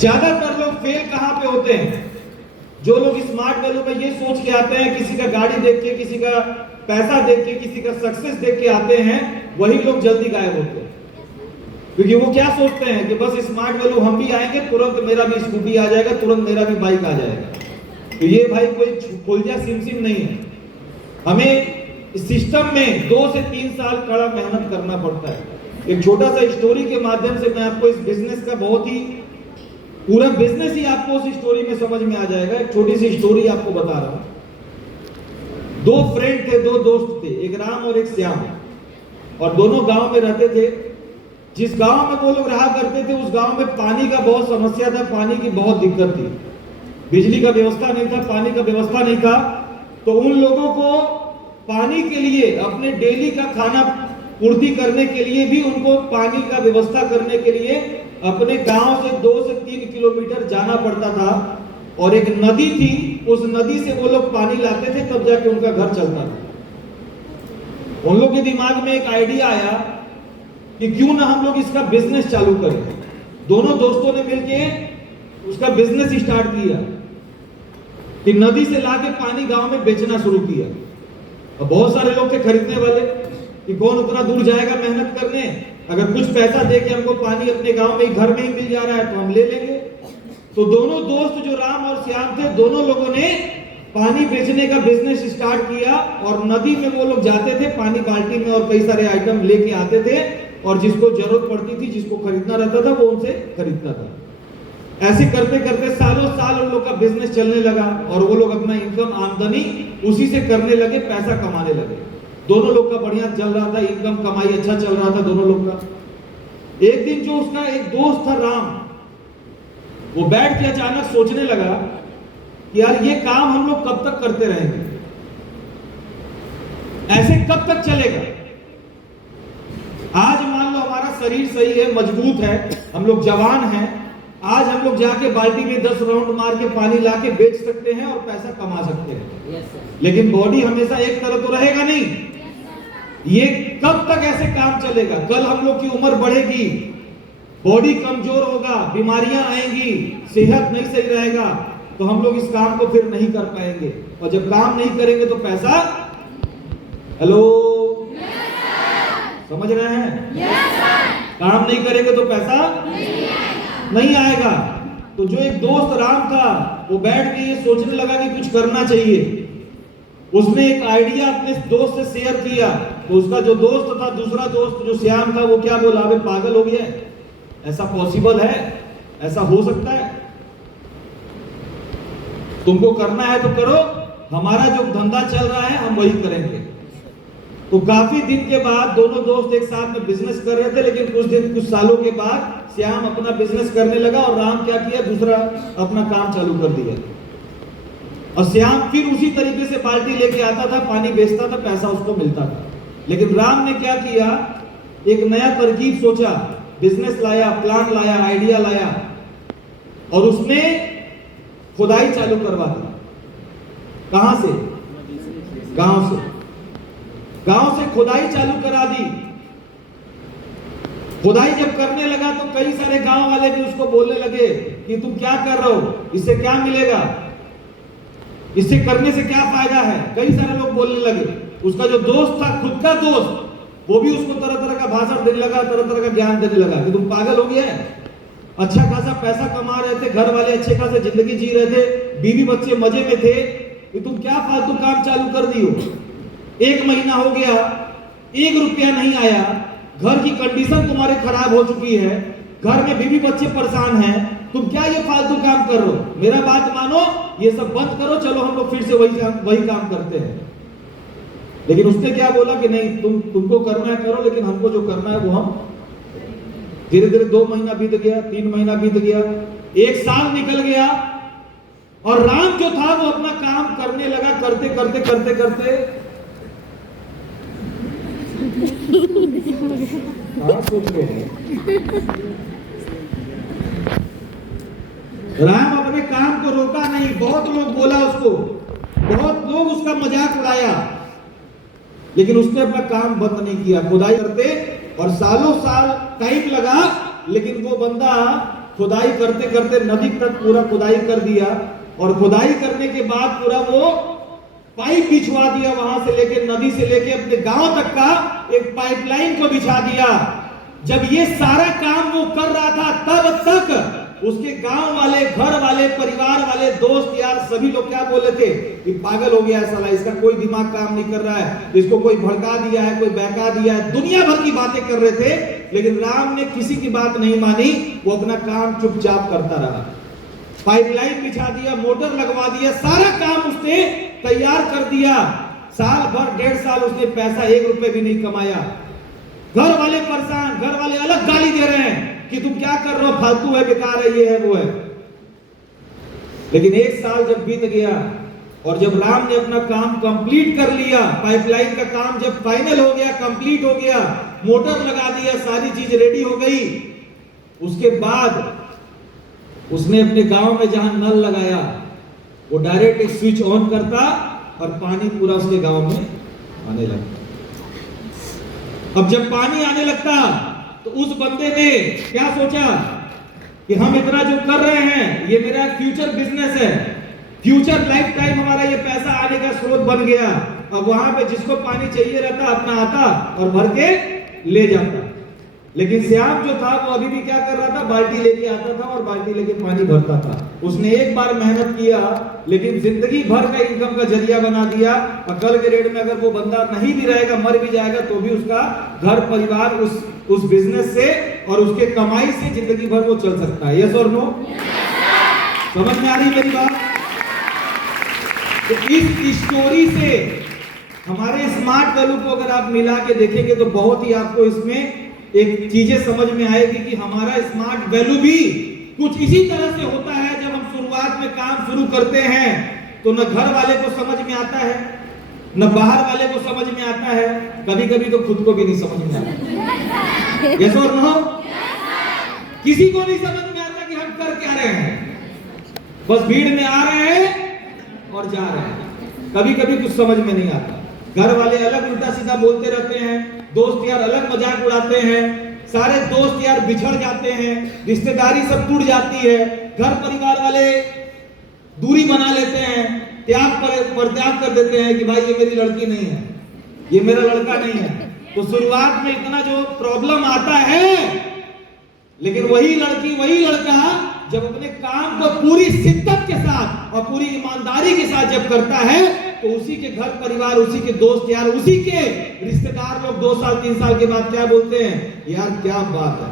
ज्यादातर लोग फेल कहां पे होते हैं? जो लोग स्मार्ट वैल्यू में ये सोच के आते हैं, किसी का गाड़ी देख के, किसी का पैसा देख के, किसी का सक्सेस देख के आते हैं, वही लोग जल्दी गायब होते हैं। क्योंकि वो क्या सोचते हैं कि बस स्मार्ट वैल्यू हम भी आएंगे, तुरंत मेरा भी स्कूटी आ जाएगा, तुरंत मेरा भी बाइक आ जाएगा। तो ये भाई कोई फुलझा सिमसिम नहीं है। हमें सिस्टम में 2 से 3 साल कड़ा मेहनत करना पड़ता है। एक छोटा सा स्टोरी के माध्यम से मैं आपको इस बिजनेस का बहुत ही पूरा बिजनेस ही आपको उस स्टोरी में समझ में आ जाएगा। एक छोटी सी स्टोरी आपको बता रहा हूं। 2 फ्रेंड थे, 2 दोस्त थे, एक राम और एक श्याम, और दोनों गांव में रहते थे। जिस गांव में वो लोग रहा करते थे, उस गांव में पानी का बहुत समस्या था, पानी की बहुत दिक्कत थी। बिजली का व्यवस्था नहीं था, पानी का व्यवस्था नहीं था। तो उन लोगों को पानी के लिए, अपने डेली का खाना पूर्ति करने के लिए भी उनको पानी का व्यवस्था करने के लिए अपने गांव से 2 से 3 किलोमीटर जाना पड़ता था। और एक नदी थी, उस नदी से वो लोग पानी लाते थे, तब जाके उनका घर चलता था। उन लोग के दिमाग में एक आइडिया आया कि क्यों ना हम लोग इसका बिजनेस चालू करें। दोनों दोस्तों ने मिलके उसका बिजनेस स्टार्ट किया कि नदी से लाके पानी गांव में बेचना शुरू किया। और बहुत सारे लोग थे खरीदने वाले कि कौन उतना दूर जाएगा मेहनत करने, अगर कुछ पैसा दे के हमको पानी अपने गांव में ही, घर में ही मिल जा रहा है तो हम ले लेंगे। तो दोनों दोस्त जो राम और श्याम थे, दोनों लोगों ने पानी बेचने का बिजनेस स्टार्ट किया। और नदी में वो लोग जाते थे, पानी बाल्टी में और कई सारे आइटम लेके आते थे, और जिसको जरूरत पड़ती थी, जिसको खरीदना रहता था, वो उनसे खरीदता था। ऐसे करते करते सालों साल उन लोग का बिजनेस चलने लगा, और वो लोग अपना इनकम, आमदनी उसी से करने लगे, पैसा कमाने लगे। दोनों लोग का बढ़िया चल रहा था, इनकम कमाई अच्छा चल रहा था दोनों लोग का। एक दिन जो उसका एक दोस्त था राम, वो बैठ के अचानक सोचने लगा कि यार ये काम हम लोग कब तक करते रहेंगे, ऐसे कब तक चलेगा। आज मान लो हमारा शरीर सही है, मजबूत है, हम लोग जवान हैं, आज हम लोग जाके बाल्टी में 10 राउंड मार के पानी लाके बेच सकते हैं और पैसा कमा सकते हैं। लेकिन बॉडी हमेशा एक तरह तो रहेगा नहीं। ये कब तक ऐसे काम चलेगा? कल हम लोग की उम्र बढ़ेगी, बॉडी कमजोर होगा, बीमारियां आएंगी, सेहत नहीं सही रहेगा, तो हम लोग इस काम को फिर नहीं कर पाएंगे। और जब काम नहीं करेंगे तो पैसा, हेलो, समझ रहे हैं? काम नहीं करेंगे तो पैसा नहीं आएगा। तो जो एक दोस्त राम था, वो बैठ के ये सोचने लगा कि कुछ करना चाहिए। उसने एक आइडिया अपने दोस्त से शेयर किया। तो उसका जो दोस्त था, दूसरा दोस्त जो श्याम था, वो क्या बोला, अबे पागल हो गया, ऐसा पॉसिबल है, ऐसा हो सकता है? तुमको करना है तो करो, हमारा जो धंधा चल रहा है हम वही करेंगे। तो काफी दिन के बाद दोनों दोस्त एक साथ में बिजनेस कर रहे थे, लेकिन कुछ सालों के बाद श्याम अपना बिजनेस करने लगा और राम क्या किया, दूसरा अपना काम चालू कर दिया। और श्याम फिर उसी तरीके से बाल्टी लेके आता था, पानी बेचता था, पैसा उसको मिलता था। लेकिन राम ने क्या किया, एक नया तरकीब सोचा, बिजनेस लाया, प्लान लाया, आइडिया लाया, और उसने खुदाई चालू करवा दी। कहां से? गांव से। गांव से खुदाई चालू करा दी। खुदाई जब करने लगा तो कई सारे गांव वाले भी उसको बोलने लगे कि तुम क्या कर रहे हो, इससे क्या मिलेगा, इससे करने से क्या फायदा है। कई सारे लोग बोलने लगे। उसका जो दोस्त था, खुद का दोस्त, वो भी उसको तरह तरह का भाषण देने लगा, तरह तरह का ज्ञान देने लगा कि तुम पागल हो गया है, अच्छा खासा पैसा कमा रहे थे, घर वाले अच्छे खासे जिंदगी जी रहे थे, बीवी बच्चे मजे में थे, कि तुम क्या फालतू काम चालू कर दी हो। 1 महीना हो गया, 1 रुपया नहीं आया, घर की कंडीशन तुम्हारे खराब हो चुकी है, घर में बीवी बच्चे परेशान हैं, तुम क्या ये फालतू काम कर रहे हो, मेरा बात मानो, ये सब बंद करो, चलो हम लोग फिर से वही काम करते हैं। लेकिन उसने क्या बोला कि नहीं, तुमको करना है करो, लेकिन हमको जो करना है वो हम। धीरे धीरे 2 महीना बीत गया, 3 महीना बीत गया, 1 साल निकल गया, और राम जो था वो अपना काम करने लगा। करते करते करते करते राम अपने काम को रोका नहीं। बहुत लोग बोला उसको, बहुत लोग उसका मजाक उड़ाया, लेकिन उसने अपना काम बंद नहीं किया। खुदाई करते और सालों साल टाइम लगा, लेकिन वो बंदा खुदाई करते करते नदी तक पूरा खुदाई कर दिया, और खुदाई करने के बाद पूरा वो पाइप बिछवा दिया, वहां से लेके नदी से लेके अपने गांव तक का एक पाइपलाइन को बिछा दिया। जब ये सारा काम वो कर रहा था, तब तक उसके गांव वाले, घर वाले, परिवार वाले, दोस्त यार सभी लोग क्या बोले थे कि पागल हो गया है साला, इसका कोई दिमाग काम नहीं कर रहा है, इसको कोई भड़का दिया है, कोई बहका दिया है, दुनिया भर की बातें कर रहे थे। लेकिन राम ने किसी की बात नहीं मानी, वो अपना काम चुपचाप करता रहा। पाइपलाइन बिछा दिया, मोटर लगवा दिया, सारा काम उसने तैयार कर दिया। साल भर, 1.5 साल उसने पैसा 1 रुपए भी नहीं कमाया। घर वाले परेशान, घर वाले अलग गाली दे रहे हैं कि तुम क्या कर रहे हो, फालतू है, बेकार है, ये है, वो है। लेकिन 1 साल जब बीत गया और जब राम ने अपना काम कंप्लीट कर लिया, पाइपलाइन का काम जब फाइनल हो गया, कंप्लीट हो गया, मोटर लगा दिया, सारी चीज रेडी हो गई, उसके बाद उसने अपने गांव में जहां नल लगाया, वो डायरेक्ट एक स्विच ऑन करता और पानी पूरा उसके गांव में आने लगता। अब जब पानी आने लगता तो उस बंदे ने क्या सोचा कि हम इतना जो कर रहे हैं, ये मेरा फ्यूचर बिजनेस है, फ्यूचर लाइफ टाइम हमारा ये पैसा आने का स्रोत बन गया। अब वहां पे जिसको पानी चाहिए रहता, अपना आता और भर के ले जाता। लेकिन श्याम जो था वो अभी भी क्या कर रहा था, बाल्टी लेके आता था और बाल्टी लेके पानी भरता था। उसने एक बार मेहनत किया, लेकिन जिंदगी भर का इनकम का जरिया बना दिया। और कल के डेट में अगर वो बंदा नहीं भी रहेगा, मर भी जाएगा, तो भी उसका घर परिवार उस बिजनेस से और उसके कमाई से जिंदगी भर वो चल सकता है। यस और नो? समझ में आ रही मेरी बात? तो इस स्टोरी से हमारे स्मार्ट वैल्यू को अगर आप मिला के देखेंगे तो बहुत ही आपको इसमें एक चीजें समझ में आएगी कि हमारा स्मार्ट वैल्यू भी कुछ इसी तरह से होता है। जब हम शुरुआत में काम शुरू करते हैं तो न घर वाले को समझ में आता है, न बाहर वाले को समझ में आता है, कभी कभी तो खुद को भी नहीं समझ में आता। यस और नो? किसी को नहीं समझ में आता कि हम कर क्या रहे हैं, बस भीड़ में आ रहे हैं और जा रहे हैं। कभी कभी कुछ समझ में नहीं आता। घर वाले अलग उल्टा सीधा बोलते रहते हैं, दोस्त यार अलग मजाक उड़ाते हैं, सारे दोस्त यार बिछड़ जाते हैं, रिश्तेदारी सब टूट जाती है, घर परिवार वाले दूरी बना लेते हैं, त्याग कर देते हैं कि भाई ये मेरी लड़की नहीं है, ये मेरा लड़का नहीं है। तो शुरुआत में इतना जो प्रॉब्लम आता है, लेकिन वही लड़की, वही लड़का जब अपने काम को पूरी शिद्दत के साथ और पूरी ईमानदारी के साथ जब करता है, तो उसी के घर परिवार, उसी के दोस्त यार, उसी के रिश्तेदार लोग 2 साल 3 साल के बाद क्या बोलते हैं, यार क्या बात है,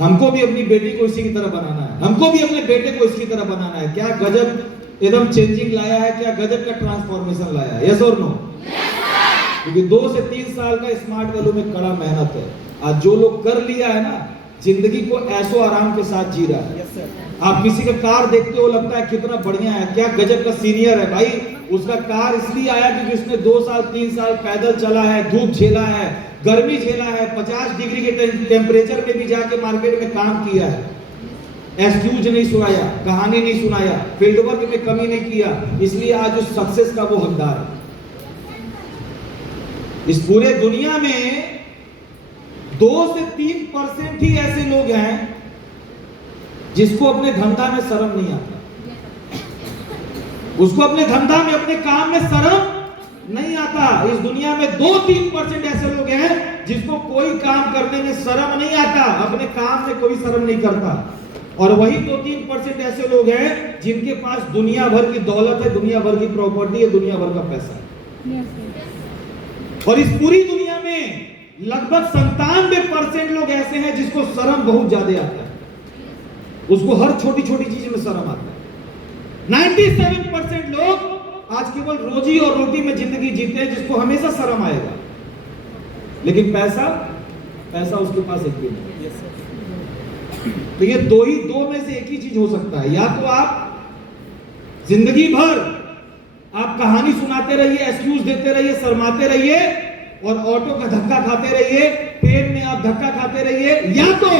हमको भी अपनी बेटी को इसी की तरह बनाना है, हमको भी अपने बेटे को इसकी तरह बनाना है। क्या गजब एकदम चेंजिंग लाया है, क्या गजब का ट्रांसफॉर्मेशन लाया है। यस और नो? क्योंकि 2 से 3 साल का स्मार्ट वैल्यू में कड़ा मेहनत है। आज जो लोग कर लिया है ना, जिंदगी को ऐसो आराम के साथ जी रहा है। आप किसी का कार देखते हो, लगता है कितना बढ़िया है, क्या गजब का सीनियर है। भाई उसका कार इसलिए आया क्योंकि उसने 2 साल 3 साल पैदल चला है, धूप झेला है, गर्मी झेला है, 50 डिग्री के टेम्परेचर में भी जाके मार्केट में काम किया है, एक्सक्यूज नहीं सुनाया, कहानी नहीं सुनाया, फील्ड वर्क में कमी नहीं किया, इसलिए आज उस सक्सेस का वो हकदार है। इस पूरे दुनिया में 2 से 3% ही ऐसे लोग हैं जिसको अपने धंधा में शर्म नहीं आता, उसको अपने धंधा में, अपने काम में शर्म नहीं आता। इस दुनिया में 2-3% ऐसे लोग हैं जिसको कोई काम करने में शर्म नहीं आता, अपने काम में कोई शर्म नहीं करता। और वही 2-3% ऐसे लोग हैं जिनके पास दुनिया भर की दौलत है, दुनिया भर की प्रॉपर्टी है, दुनिया भर का पैसा है। और इस पूरी दुनिया में लगभग 97% लोग ऐसे हैं जिसको शर्म बहुत ज्यादा आता है, उसको हर छोटी छोटी चीज में शर्म आता है। 97% लोग आज केवल रोजी और रोटी में जिंदगी जीते हैं जिसको हमेशा शर्म आएगा, लेकिन पैसा उसके पास एक भी नहीं। तो ये दो में से एक ही चीज हो सकता है, या तो आप जिंदगी भर आप कहानी सुनाते रहिए, एक्सक्यूज देते रहिए, शर्माते रहिए और ऑटो का धक्का खाते रहिए, ट्रेन में आप धक्का खाते रहिए, या तो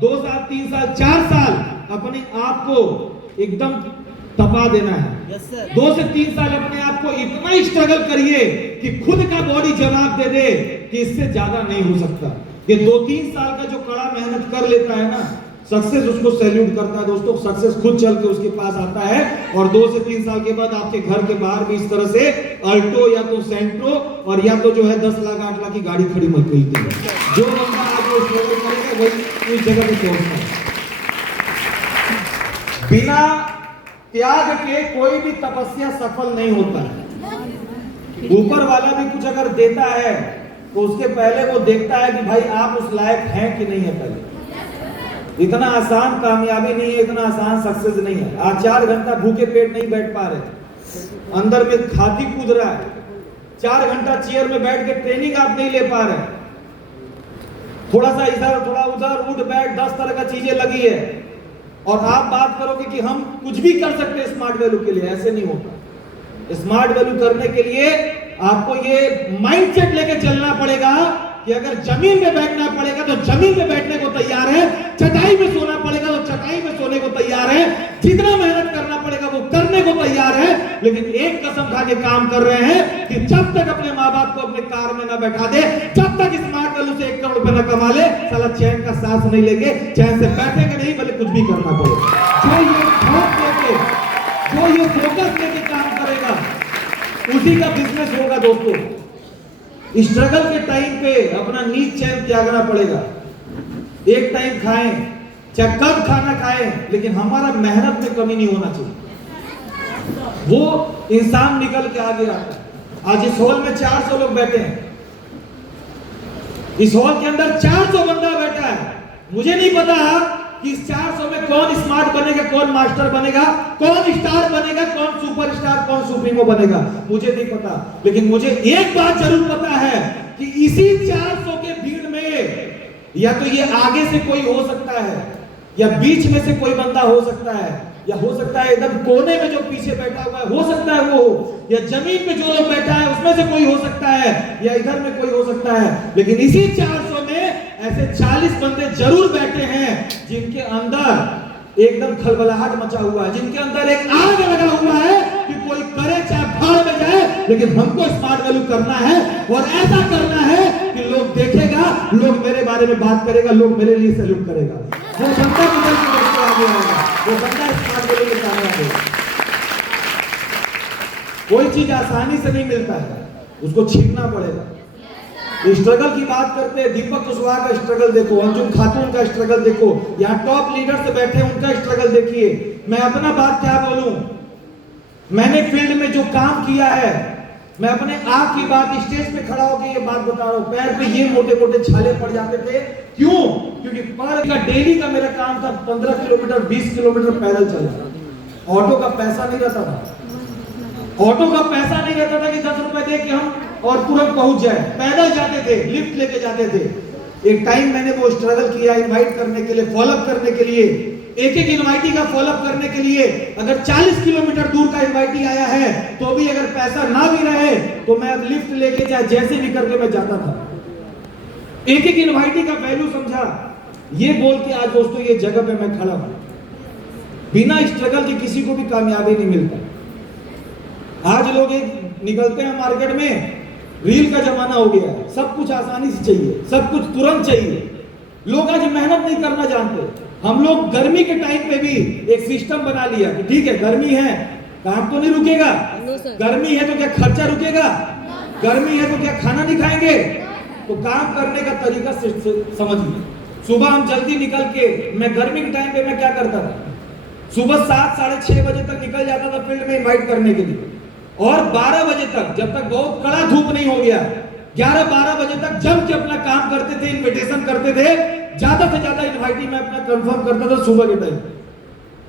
2 साल 3 साल 4 साल अपने आप को एकदम तपा देना है। 2 से 3 साल अपने आप को इतना स्ट्रगल करिए कि खुद का बॉडी जवाब दे दे कि इससे ज्यादा नहीं हो सकता। ये 2-3 साल का जो कड़ा मेहनत कर लेता है ना, सक्सेस उसको सैल्यूट करता है दोस्तों। सक्सेस खुद चल के उसके पास आता है और 2 से 3 साल के बाद आपके घर के बाहर भी इस तरह से अल्टो या तो सेंट्रो और या तो जो है 10 लाख 8 लाख की गाड़ी खड़ी मिलती है। जो बंदा आज वो स्ट्रगल करेगा वही उस जगह पे पहुंचता है। बिना त्याग के कोई भी तपस्या सफल नहीं होता है। ऊपर वाला भी कुछ अगर देता है तो उसके पहले वो देखता है कि भाई आप उस लायक हैं कि नहीं है। पहले इतना आसान कामयाबी नहीं है, इतना आसान सक्सेस नहीं है। आज 4 घंटा भूखे पेट नहीं बैठ पा रहे, अंदर में खाती कूद रहा है। 4 घंटा चेयर में बैठ के ट्रेनिंग आप नहीं ले पा रहे, थोड़ा सा इधर थोड़ा उधर उठ बैठ 10 तरह का चीजें लगी है और आप बात करोगे कि हम कुछ भी कर सकते हैं स्मार्ट वैल्यू के लिए। ऐसे नहीं होता। स्मार्ट वैल्यू करने के लिए आपको ये माइंडसेट लेके चलना पड़ेगा कि अगर जमीन में बैठना पड़ेगा तो जमीन में बैठने को तैयार है, चटाई में सोना पड़ेगा तो चटाई में सोने को तैयार है, जितना मेहनत करना पड़ेगा वो करने को तैयार है। लेकिन एक कसम खा के काम कर रहे हैं कि जब तक अपने माँ बाप को अपने कार में ना बैठा दे, जब तक स्मार्ट वैल्यू से 1 करोड़ रुपए ना कमा ले, साला चैन का सांस नहीं लेंगे, चैन से बैठेंगे नहीं, भले कुछ भी करना पड़ेगा। जो ये फोकस लेके काम करेगा उसी का बिजनेस होगा दोस्तों। स्ट्रगल के टाइम पे अपना नींद चैन त्यागना पड़ेगा। एक टाइम खाएं चाहे कब खाना खाएं, लेकिन हमारा मेहनत में कमी नहीं होना चाहिए। वो इंसान निकल के आगे आता है। आज इस हॉल में 400 लोग बैठे हैं, इस हॉल के अंदर 400 बंदा बैठा है। मुझे नहीं पता कि इस 400 में कौन स्मार्ट बनेगा, कौन मास्टर बनेगा, कौन स्टार बनेगा, कौन सुपरस्टार, कौन सुप्रीमो बनेगा, मुझे नहीं पता। लेकिन मुझे एक बात जरूर पता है कि इसी 400 के भीड़ में या तो ये आगे से कोई हो सकता है, या बीच में से कोई बंदा हो सकता है, या हो सकता है एकदम कोने में जो पीछे बैठा हुआ है हो सकता है वो, या जमीन पे जो लोग बैठा है उसमें से कोई हो सकता है, या इधर में कोई हो सकता है। लेकिन इसी 400 में ऐसे 40 बंदे जरूर बैठे हैं जिनके अंदर एकदम खलबलाहट मचा हुआ है, जिनके अंदर एक आग लगा हुआ है कि कोई करे चाहे भाड़ में जाए, लेकिन हमको स्मार्ट वैल्यू करना है और ऐसा करना है कि लोग देखेगा, लोग मेरे बारे में बात करेगा, लोग मेरे लिए सैल्यूट करेगा। वो बंदा निकल के आगे आएगा, वो बंदा स्मार्ट वैल्यू के सामने आएगा। कोई चीज आसानी से नहीं मिलता है, उसको छीनना पड़ेगा। स्ट्रगल की बात करते हैं, दीपक कुशवाहा का स्ट्रगल देखो, अंजुम खातून का स्ट्रगल देखो, यहाँ टॉप लीडर से बैठे उनका स्ट्रगल देखिए। मैं अपना बात क्या बोलूं, मैंने फील्ड में जो काम किया है, मैं अपने आप की बात स्टेज पे खड़ा होकर ये बात बता रहा हूं। पैर पे ये मोटे मोटे छाले पड़ जाते थे, क्यों? क्योंकि पर का डेली का मेरा काम था 15 किलोमीटर 20 किलोमीटर पैदल चलना। ऑटो का पैसा नहीं रहता था, ऑटो का पैसा नहीं रहता था कि 10 रुपए दे के हम और तुरंत पहुंच जाए। पैदल जाते थे, लिफ्ट लेके जाते थे। एक टाइम मैंने वो स्ट्रगल किया इनवाइट करने के लिए, फॉलोअप करने के लिए, एक एक इनवाइटी का फॉलोअप करने के लिए। अगर 40 किलोमीटर दूर का इनवाइटी आया है तो भी अगर पैसा ना भी रहे तो मैं लिफ्ट लेके जाए जैसे भी करके मैं जाता था। एक एक इनवाइटी का वैल्यू समझा। ये बोल के आज दोस्तों ये जगह पे मैं खड़ा हूं। बिना स्ट्रगल के किसी को भी कामयाबी नहीं मिलता। आज लोग एक निकलते हैं मार्केट में, रील का जमाना हो गया, सब कुछ आसानी से चाहिए, सब कुछ तुरंत चाहिए। लोग आज मेहनत नहीं करना जानते। हम लोग गर्मी के टाइम पे भी एक सिस्टम बना लिया कि ठीक है गर्मी है, काम तो नहीं रुकेगा, गर्मी है तो क्या खर्चा रुकेगा, गर्मी है तो क्या खाना नहीं खाएंगे। तो काम करने का तरीका समझिए। सुबह हम जल्दी निकल के, मैं गर्मी के टाइम पे मैं क्या करता था, सुबह 7 साढ़े 6 बजे तक निकल जाता था फील्ड में इनवाइट करने के लिए, और 12 बजे तक, जब तक बहुत कड़ा धूप नहीं हो गया, 11-12 बजे तक जम के अपना काम करते थे, इन्विटेशन करते थे। ज्यादा से ज्यादा इनवाइटी मैं अपना कंफर्म करता था सुबह के टाइम।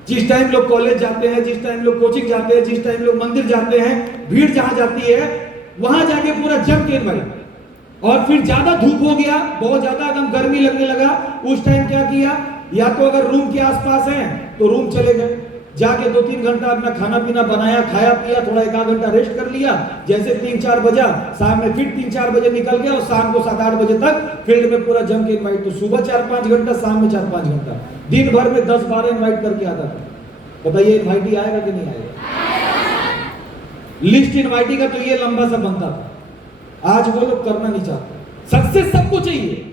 जिस टाइम लोग कॉलेज जाते हैं, जिस टाइम लोग कोचिंग जाते हैं, जिस टाइम लोग मंदिर जाते हैं, भीड़ जहां जाती है वहां जाके पूरा जम के इनवाइट। और फिर ज्यादा धूप हो गया, बहुत ज्यादा एकदम गर्मी लगने लगा, उस टाइम क्या किया, या तो अगर रूम के आसपास है तो रूम चले गए, जाके 2-3 घंटा अपना खाना पीना बनाया, खाया पिया, थोड़ा 1 आध घंटा रेस्ट कर लिया। जैसे 3-4 बजा, शाम में फिर 3-4 बजे निकल गया और शाम को 7-8 बजे तक फील्ड में पूरा जम के इनवाइट। तो सुबह 4-5 घंटा, शाम में 4-5 घंटा, दिन भर में 10-12 इनवाइट करके आता था। बताइए इनवाइटी आएगा कि नहीं आएगा? लिस्ट इनवाइटी का तो ये लंबा सा बनता था। आज वो लोग करना नहीं चाहते। सक्सेस सबको चाहिए,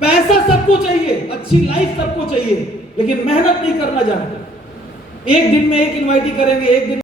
पैसा सबको चाहिए, अच्छी लाइफ सबको चाहिए, लेकिन मेहनत नहीं करना जानते। एक दिन में एक इन्वाइटी करेंगे, एक दिन